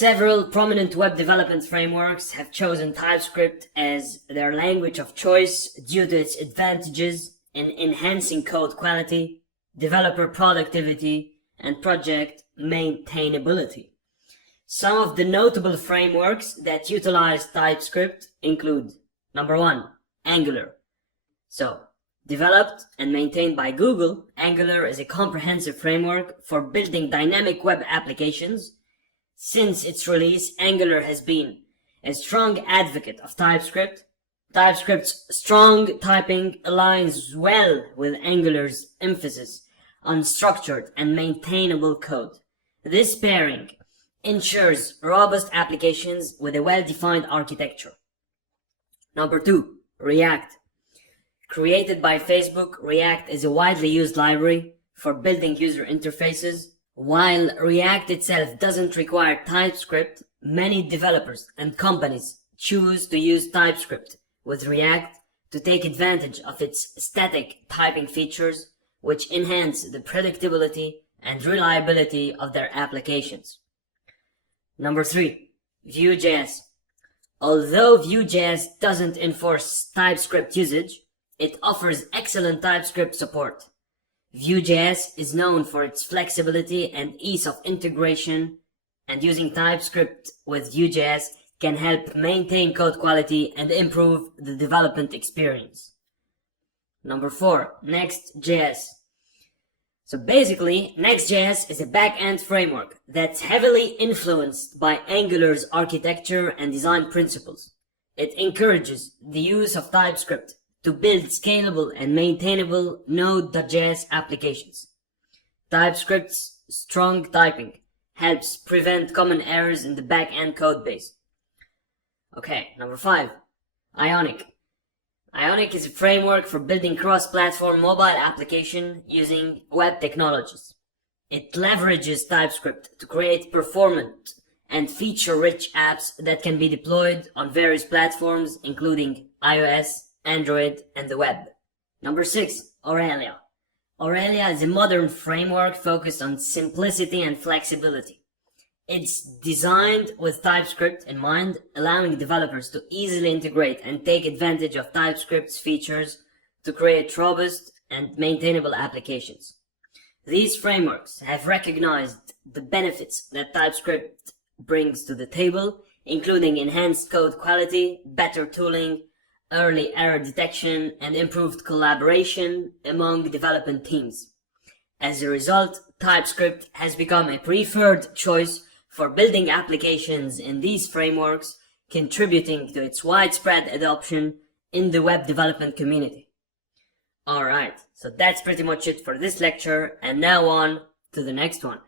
Several prominent web development frameworks have chosen TypeScript as their language of choice due to its advantages in enhancing code quality, developer productivity, and project maintainability. Some of the notable frameworks that utilize TypeScript include: number 1, Angular. So, developed and maintained by Google, Angular is a comprehensive framework for building dynamic web applications. Since its release, Angular has been a strong advocate of TypeScript. TypeScript's strong typing aligns well with Angular's emphasis on structured and maintainable code. This pairing ensures robust applications with a well-defined architecture. Number 2, React. Created by Facebook, React is a widely used library for building user interfaces. While React itself doesn't require TypeScript, many developers and companies choose to use TypeScript with React to take advantage of its static typing features, which enhance the predictability and reliability of their applications. Number 3, Vue.js. Although Vue.js doesn't enforce TypeScript usage, it offers excellent TypeScript support. Vue.js is known for its flexibility and ease of integration, and using TypeScript with Vue.js can help maintain code quality and improve the development experience. Number 4, Next.js. So basically, Next.js is a backend framework that's heavily influenced by Angular's architecture and design principles. It encourages the use of TypeScript to build scalable and maintainable Node.js applications. TypeScript's strong typing helps prevent common errors in the back-end code base. Okay, number 5, Ionic. Ionic is a framework for building cross-platform mobile application using web technologies. It leverages TypeScript to create performant and feature-rich apps that can be deployed on various platforms, including iOS, Android, and the web. Number 6, Aurelia. Aurelia is a modern framework focused on simplicity and flexibility. It's designed with TypeScript in mind, allowing developers to easily integrate and take advantage of TypeScript's features to create robust and maintainable applications. These frameworks have recognized the benefits that TypeScript brings to the table, including enhanced code quality, better tooling, early error detection, and improved collaboration among development teams. As a result, TypeScript has become a preferred choice for building applications in these frameworks, contributing to its widespread adoption in the web development community. Alright, so that's pretty much it for this lecture, and now on to the next one.